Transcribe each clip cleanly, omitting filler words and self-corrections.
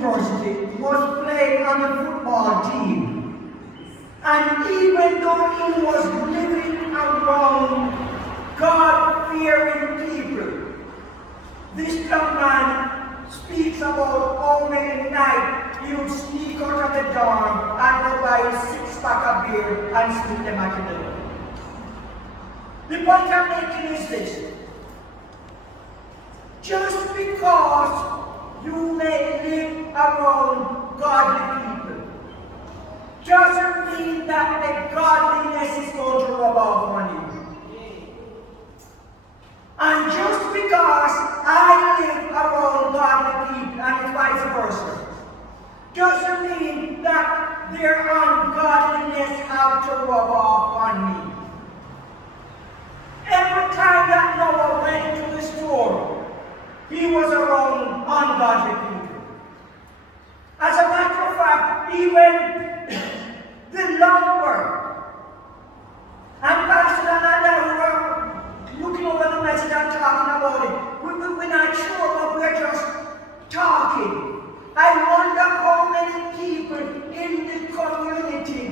University was playing on the football team. And even though he was living around God-fearing people, this young man speaks about how many nights he would sneak out of the dorm and go buy a 6-pack of beer and sneak them at the door. The point I'm making is this. Just because you may live around godly people doesn't mean that the godliness is going to rub off on you. And just because I live around godly people and it's vice versa, doesn't mean that their ungodliness have to rub off on me. Every time that Noah went into the store, he was around ungodly people. As a matter of fact, even the lumber and Pastor and I were looking over the message and talking about it. We're not sure, but we're just talking. I wonder how many people in the community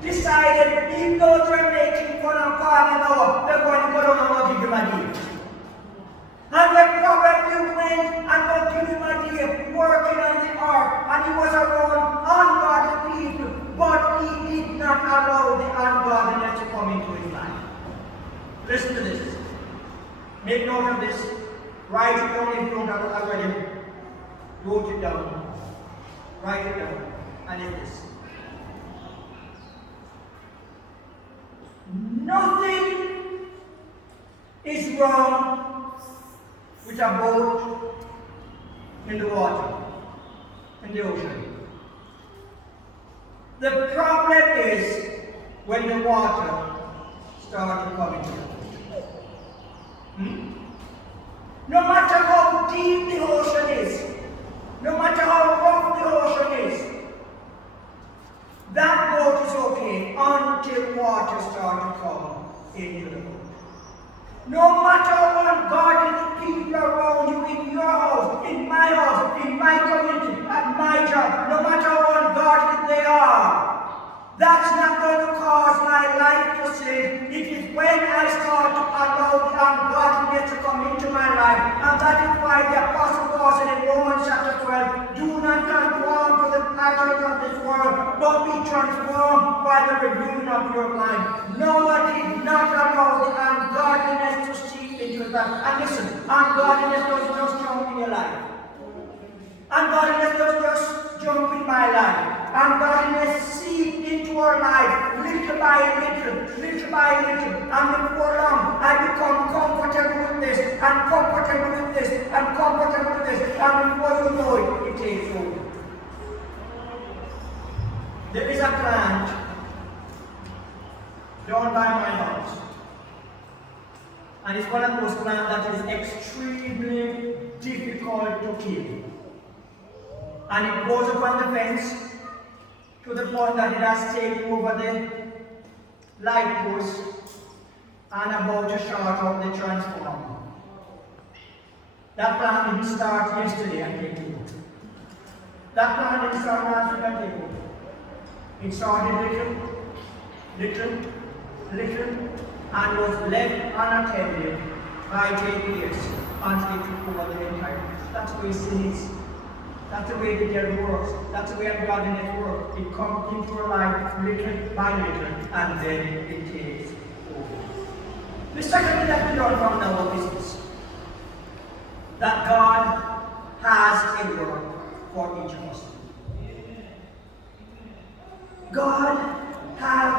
decided, even though they're making fun of Father Noah, they're going to go down and give him a deal. And they probably went and would give him a deal working on the ark, and he was around ungodly people, but he did not allow the ungodliness to come into his life. Listen to this. Make note of this. Write it down if you don't have it already. Wrote it down. Write it down. And it's this. Nothing is wrong with a boat in the water, in the ocean. The problem is when the water starts coming to the boat. No matter how deep the ocean is, no matter how rough the ocean is, that boat is okay until water starts to come into the boat. No matter how ungodly people around you, in your house, in my community, at my job, no matter how ungodly they are, that's not going to cause my life to sin. It is when I start to allow the ungodliness to come into my life. And that is why the Apostle Paul said in Romans chapter 12, do not conform to the patterns of this world, but be transformed by the renewing of your mind. Noah did not allow the ungodliness to seep into his life. And listen, ungodliness doesn't just jump in your life. Ungodliness doesn't just jump in my life. Ungodliness seep into our life, little by little, little by little. And before long, I become comfortable with this, and comfortable with this, and comfortable with this. And before you know it, it takes over. There is a plant down by my house. And it's one of those plants that is extremely difficult to kill. And it goes upon the fence to the point that it has taken over the light post and about to short out the transformer. That plant didn't start yesterday and take over. That plant didn't start last week and take over. It started little, and was left unattended by JPS until it took over the entire place. That's the way sin is. That's the way the devil works. That's the way ungodliness works. It comes into our life little by little, and then it takes over. The second thing that we learn from Noah is this: that God has a work for each of us. God has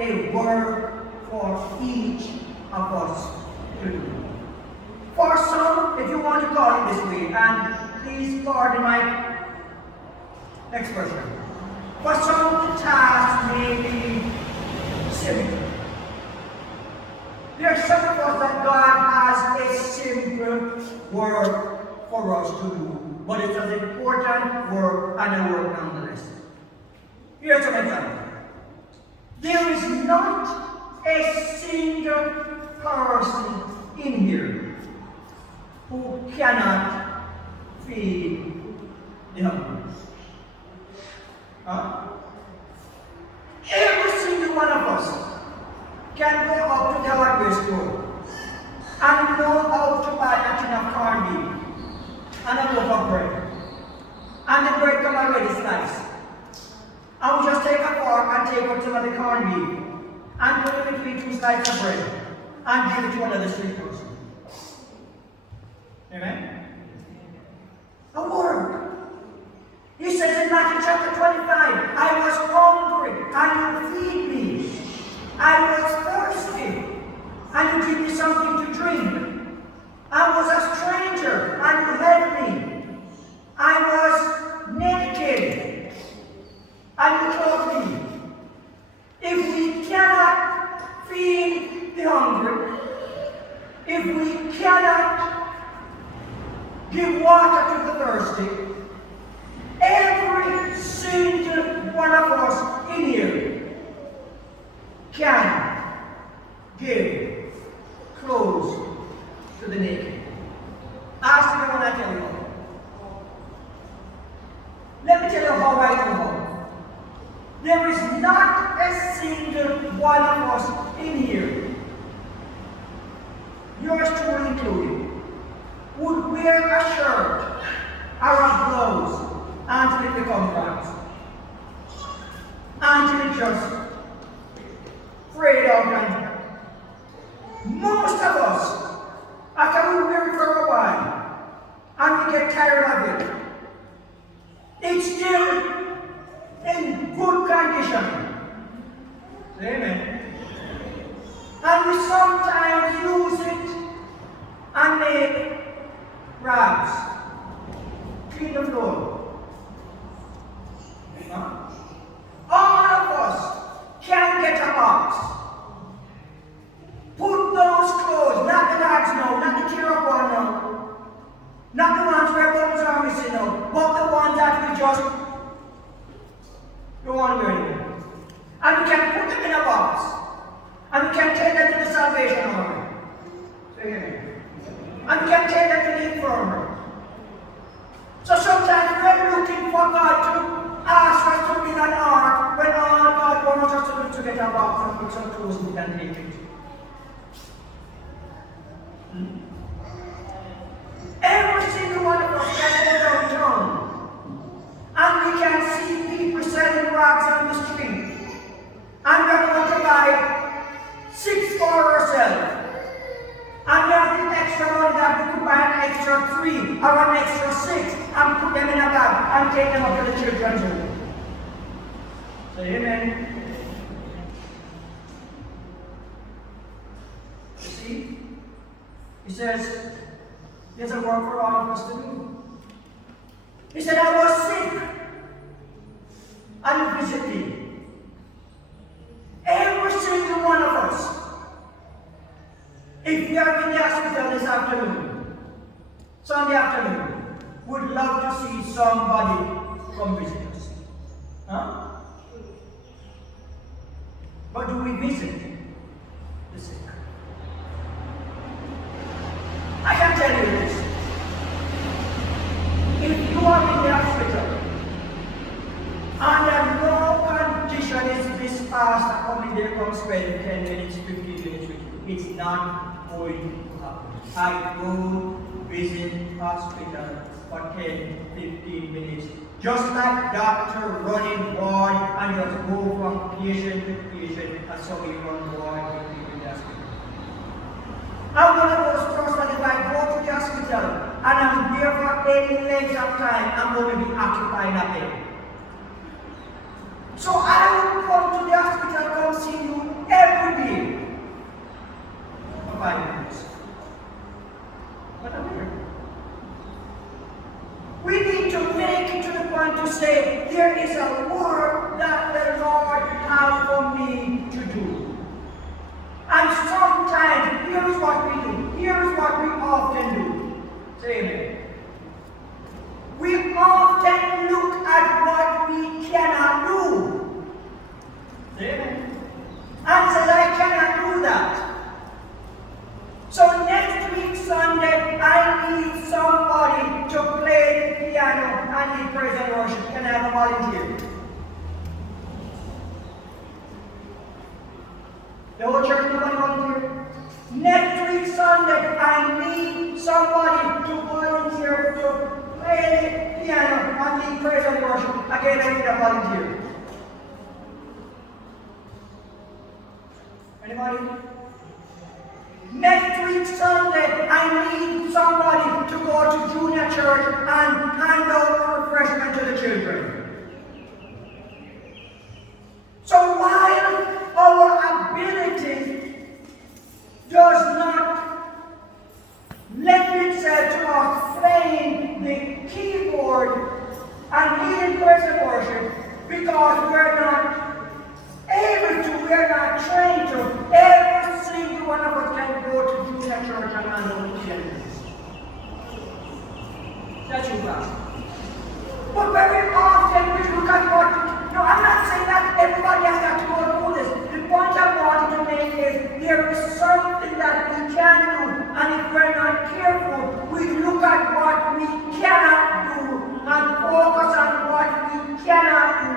a work for each of us to do. For some, if you want to call it this way, and please pardon my expression, for some the task may be simple. There are some of us that God has a simple work for us to do, but it's an important work and a work nonetheless. Here's an example. There is not a single person in here who cannot feed the hungry. Huh? Every single one of us can go up to the hardware store and know how to buy a tin of corned beef and a loaf of bread. And the bread come already sliced. And we just take a fork and take out some of the corned beef and put it between two slices of bread and give it to another street person. Amen? A word. He says in Matthew chapter 25, I was hungry and you feed me. I was thirsty and you give me something to drink. I was a stranger and you helped me. I was naked and you clothed me. If we cannot feed the hungry, if we cannot give water to the thirsty, every single one of us in here can give clothes to the naked. Ask me when I tell you. Let me tell you how I know. There is not a single one of us in here, yours truly included, would wear a shirt or a blouse until it becomes rags. Until it just frayed out. And most of us, after we wear it for a while and we get tired of it, it's still in good condition. Amen. And we sometimes use it and make rags. Clean the floor. Huh? All of us can get a box. Put those clothes, not the rags now, not the tear up one now, not the ones where buttons are missing now, but the ones that we just don't want to wear anymore. And we can put them in a box. And we can take them to the Salvation Army. Say amen. And we can take them to the infirmary. So sometimes we're looking for God to ask us to build an ark when all God wants us to do to get a box and put some clothes in it and take it. Every single one of us can go downtown and we can see people selling rags on the street. And we're going to buy 6 for ourselves. And we have the extra money that we could buy an extra 3 or an extra 6 and put them in a bag and take them up to the children's home. Say amen. You see? He says, there's a work for all of us to do. He said, I was sick and you visit me. Every single one of us, if we are in the hospital this afternoon, Sunday afternoon, would love to see somebody come visit us. Huh? But do we visit the sick? I can tell you this. If you are in the hospital and no condition is this fast coming there come spend 10 minutes, 15 minutes with you, it's not going to happen. I go visit hospital for 10, 15 minutes. Just like doctor running ward and just go from patient to patient, and so we run ward in the hospital. I'm one of those persons, if I go to the hospital and I'm there for any length of time, I'm going to be occupying a bed. So I will come to the hospital, come see you every day for 5 minutes. But I'm here. We need to make it to the point to say, there is a work that the Lord has for me to do. And sometimes, here's what we do. Here's what we often do. Say amen. We often look at what we cannot do. Say amen. And says, I cannot do that. So next week, Sunday, I need somebody to play the piano and lead praise volunteer? The whole church, nobody volunteer? Next week Sunday, I need somebody to volunteer to play the piano and lead praise and worship. Again, I need a volunteer. Anybody? Next week Sunday, I need somebody to go to junior church and hand out refreshment to the children. So while our ability does not lend itself to us playing the keyboard and leading praise and worship, because we're not able to, we're not trained to, every single one of us can go to junior church and hand out children. That's you, Pastor. But very often we look at what, no, I'm not saying that everybody has got to go through this. The point I wanted to make is there is something that we can do, and if we're not careful, we look at what we cannot do and focus on what we cannot do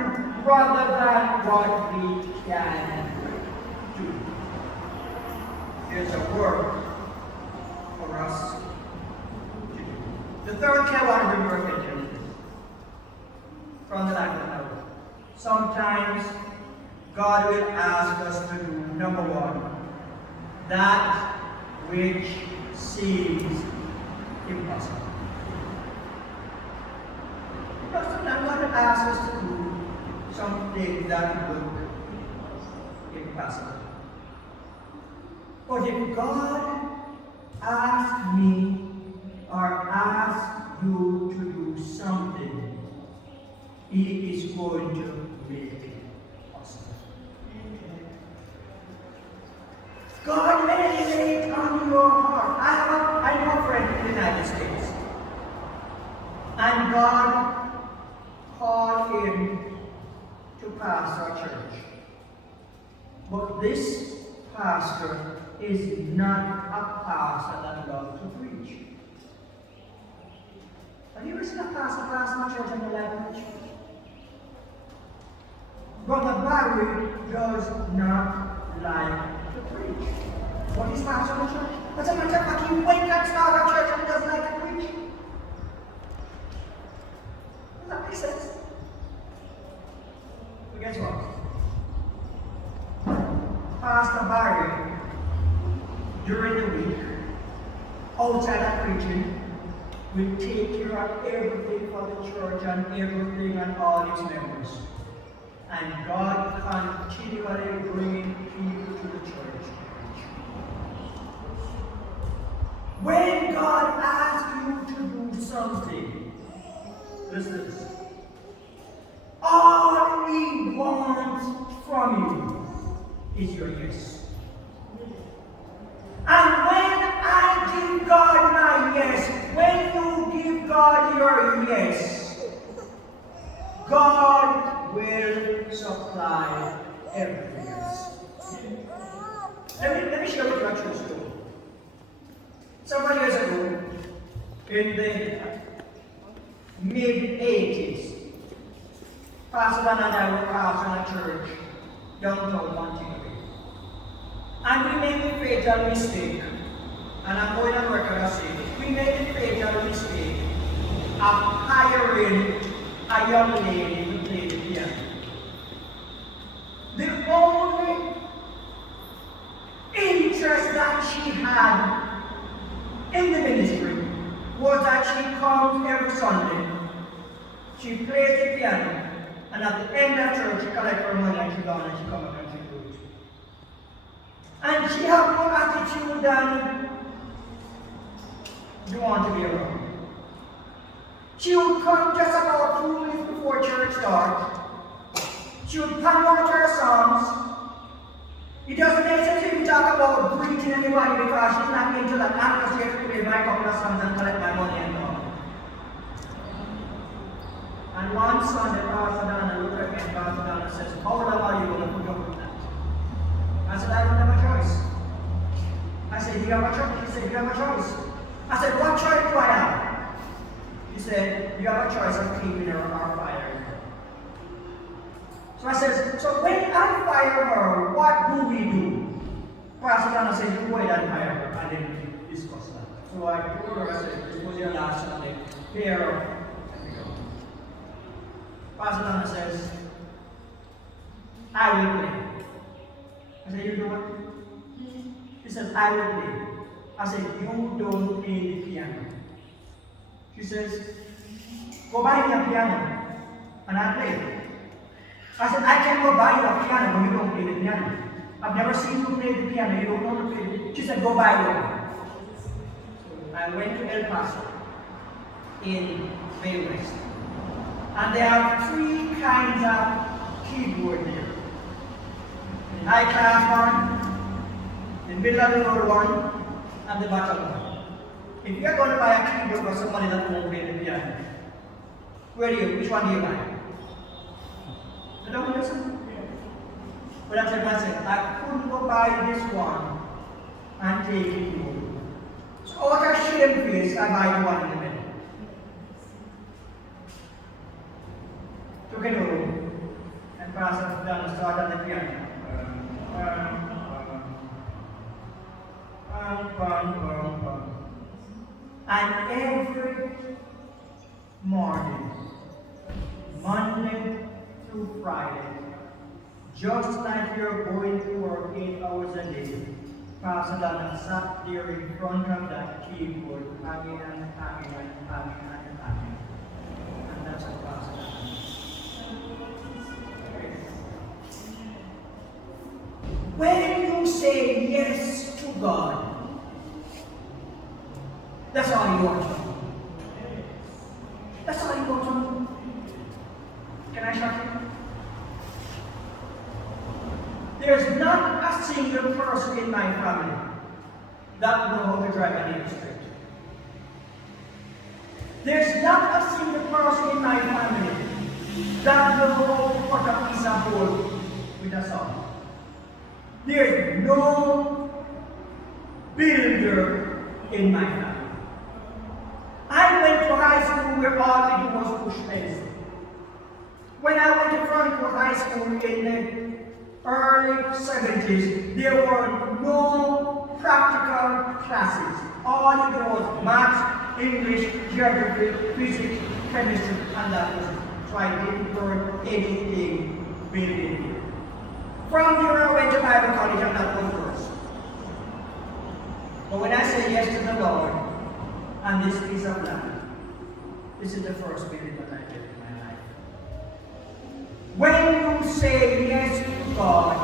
rather than what we can do. There's a work for us to do. The third thing I want to bring your attention to from the life of the Bible. Sometimes God will ask us to do, number one, that which seems impossible. Sometimes God will ask us to do something that look impossible. But if God asks me or asks you to do something, He is going to make it possible. God may lay it on your heart. I know a friend in the United States, and God called him to pastor a church. But this pastor is not a pastor that loves to preach. Have you ever seen a pastor a church and they like to preach? Brother Barry does not like to preach. But he's pastor of a church. As a matter of fact, he went and started a church and he doesn't like to preach. Does that make sense? But guess what? Pastor Barry, during the week, outside of preaching, will take care of everything for the church and everything and all its members. And God continually bringing people to the church. When God asks you to do something, listen to this. All He wants from you is your yes. And when I give God my yes, when you give God your yes, God will supply everything else. Let me share with you a true story. Several years ago, in the mid-80s, Pastor Dan and I were pastoring a church downtown Montego Bay. And we made the fatal mistake, and I'm going on record as saying, we made the fatal mistake of hiring a young lady to play the piano. The only interest that she had in the ministry was that she comes every Sunday, she plays the piano, and at the end of church she collects her money and she goes and she comes and she do it. And she has no attitude than you want to be around. She would come just about 2 minutes before church starts. She would come out her songs. It doesn't make sense if we talk about greeting anybody because she's not into that atmosphere to play my couple of songs and collect my money and all. And one Sunday, Pastor Donna looked at me and Pastor Donna says, how long are you going to put up with that? I said, I don't have a choice. I said, do you have a choice? He said, you have a choice. I said, what choice do I have? He said, you have a choice of keeping her or firing her. So I says, so when I fire her, what do we do? Pastor Dana said, you go ahead and fire her, and then we discuss that. So I told her, I said, this was your last Sunday, pay her up, and we go. Pastor Dana says, I will play. I said, you do what? He says, I will play. I said, you don't play the piano. She says, go buy me a piano, and I play. I said, I can go buy you a piano, but you don't play the piano. I've never seen you play the piano, you don't know to play it. She said, go buy one. So I went to El Paso in Bay West. And there are 3 kinds of keyboard there. The high class one, the middle of the road one, and the bottom one. If you're going to buy a keyboard for somebody that won't play the piano, which one do you buy? I don't listen. But I said, I couldn't go buy this one and take it home. So out of shamefaced, I buy the one in the middle. Took it home, and Pastor Dana started on the piano. And every morning, Monday through Friday, just like you're going to work 8 hours a day, Pastor Dana sat there in front of that keyboard, hanging and hanging and hanging and hanging. And that's what Pastor Dana did. When you say yes to God, that's all you want to do. That's all you want to do. Can I shock you? There's not a single person in my family that knows how to drive an illustrator. There's not a single person in my family that knows how to put a piece of wood with a saw. There's no builder in my family. I went to high school where all we did was push pencil. When I went to Frankfurt High School in the early 70s, there were no practical classes. All you did was math, English, geography, physics, chemistry, and that was it. So I didn't learn anything building. From there I went to Bible college, and that was worse. But when I say yes to the Lord and this piece of land, this is the first building that I did in my life. When you say yes to God,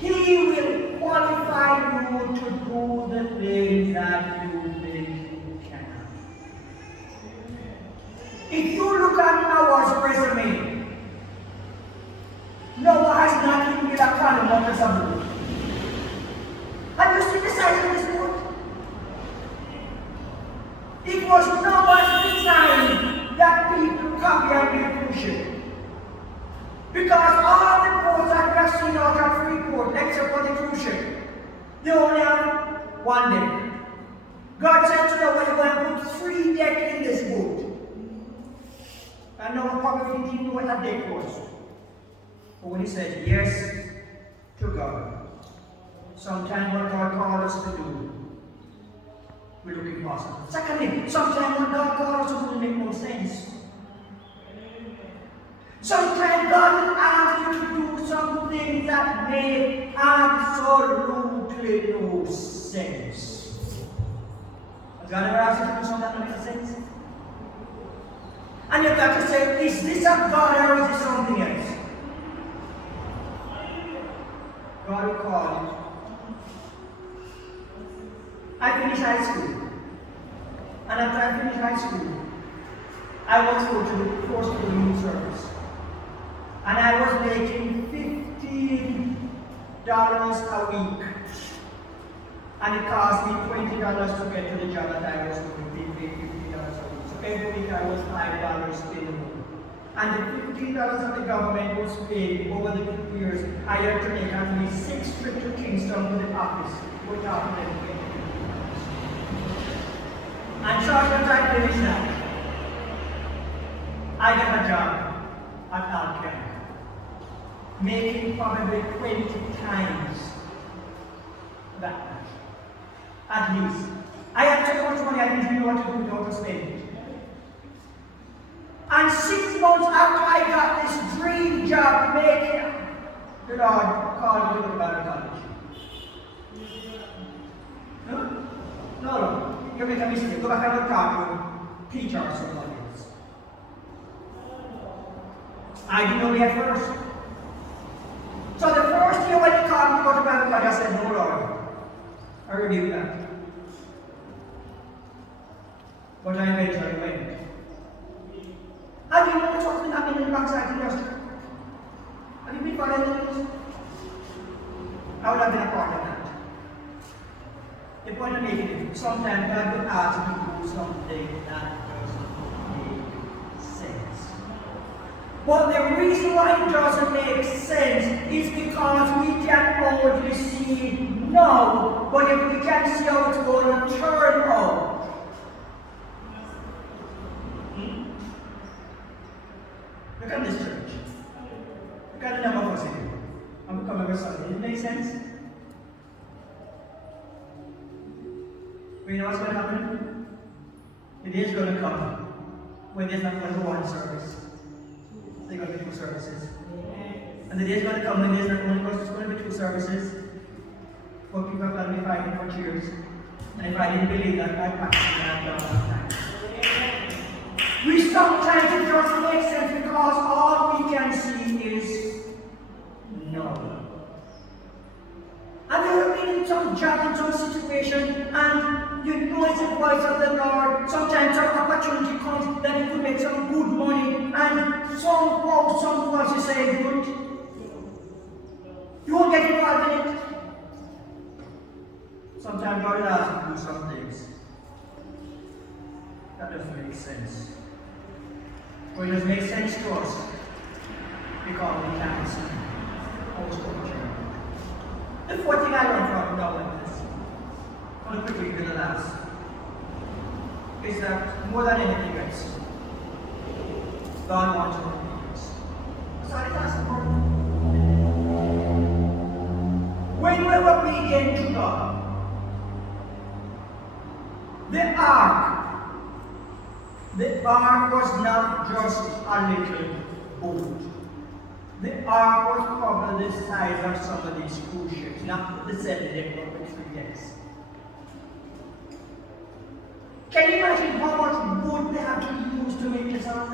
He will qualify you to do the things that you think you cannot. If you look at Noah's resume, Noah has not even built a column of the boat. Have you seen the size of this boat? It was Noah's design that people copy and build cruise ship. Because all the boats that we have seen out at Freeport, except for the cruise ship, they only have one deck. God said to Noah, you're going to put 3 decks in this boat. And Noah probably didn't know what a deck was. But when he said yes to God, sometimes what God called us to do will look impossible. Secondly, sometimes what God called us to do will make no sense. Sometimes God will ask you to do something that make absolutely no sense. Has God ever asked you to do something that makes sense? And you've got to say, is this of God or is it something else? God will call you. I finished high school. And after I finished high school, I was forced to do youth service. And I was making $15 a week. And it cost me $20 to get to the job that I was doing, being paid $15 a week. So every week I was $5 in the month. And the $15 that the government was paying over the 2 years, I had to make at least 6 trips to Kingston to the office without them getting $15. And short as I finished that, I got a job at Alchem. making probably 20 times that much. At least. I have so much money, I didn't know what to do with how to spend it. And 6 months after I got this dream job making, the Lord called me to Bible college. No. You make a mistake. Go back and talk to Peter or somebody else. I didn't know me at first. So the first year when he called me to go to Bible college, I said, no, Lord. I rebuked that. But I eventually went. Have you noticed what's been happening in the backside industry? Have you been following the news? I would have been a part of that. The point I'm making is, sometimes God will ask you to do something that doesn't make sense. But the reason why it doesn't make sense is because we can only see now, but if we can see how it's going to turn out. Look at this church. Look at the number of us here. I'm coming with something. Does it make sense? You know what's going to happen? The day is going to come when there's not going to be one service. There's going to be 2 services. And the day is going to come when there's not going to be 2 services. But people are going to be fighting for cheers. And if I didn't believe that, I'd practice that all the time. We sometimes it doesn't make sense because all we can see is no. Have you ever been in some job, in some situation, and you know it's the voice of the Lord? Sometimes an opportunity comes that you could make some good money, and somehow, some voice is saying, good. You won't get involved in it. Sometimes God will ask you to do some things. That doesn't make sense. But it does make sense to us because we can't see how it's going to change. The 4th thing I learned from now like this, I'm going to quickly do the last, is that more than anything else, God wants your obedience. That's all it asks for. When we were obedient to God, the ark was not just a little boat. The ark was probably the size of some of these cruise ships, not the 7 deck, but the 3 decks. Can you imagine how much wood they have to use to make this ark?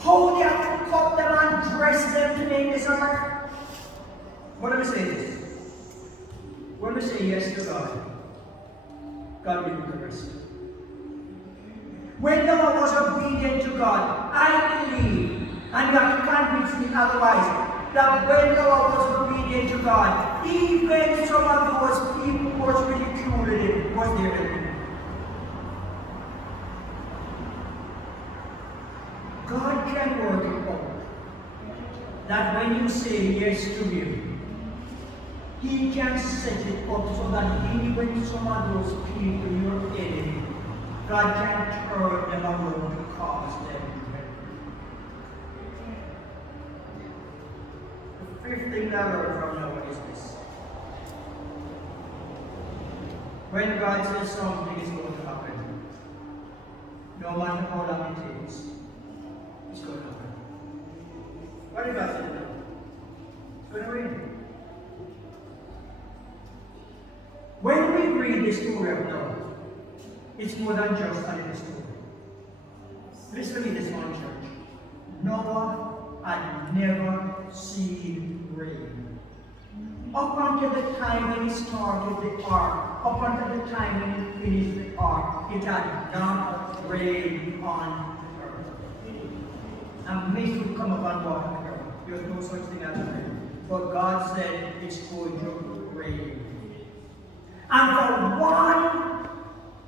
How they have to cut them and dress them to make this ark? What am I saying this? When we say yes to God, God will do the rest. When Noah was obedient to God, I believe, and you have to convince me otherwise, that when Noah was obedient to God, even some of those people who was ridiculing him was there with him. God can work it out. That when you say yes to Him, He can set it up so that even some of those people you're enemy, God can turn them around to cause them to help you. The 5th thing that I learned from Noah is this. When God says something is going to happen, no matter how long it takes, it's going to happen. What did God say to them? It's going to rain. When we read the story of Noah, it's more than just a little story. Listen to me this morning, church. Noah had never seen rain. Up until the time when he started the ark, up until the time when he finished the ark, it had not rained on earth. And mist would come upon water the earth. There's no such thing as rain. But God said it's going to rain. And for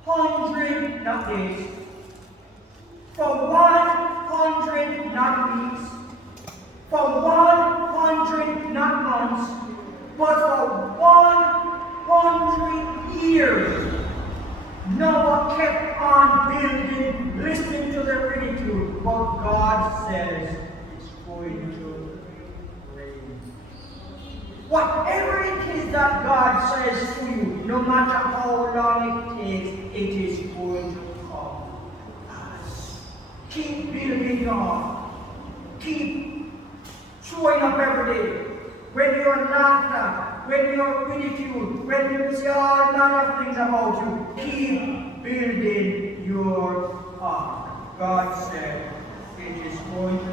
100, not days, for 100, not weeks, for 100, not months, but for 100 years, Noah kept on building, listening to the ridicule, but God God says it's going to rain. Whatever it is that God says to you, no matter how long it takes, it is going to come to pass. Keep building on. Keep showing up every day. When you're laughed at, when you're ridiculed, when you say all manner of things about you, keep building your ark. God said it is going to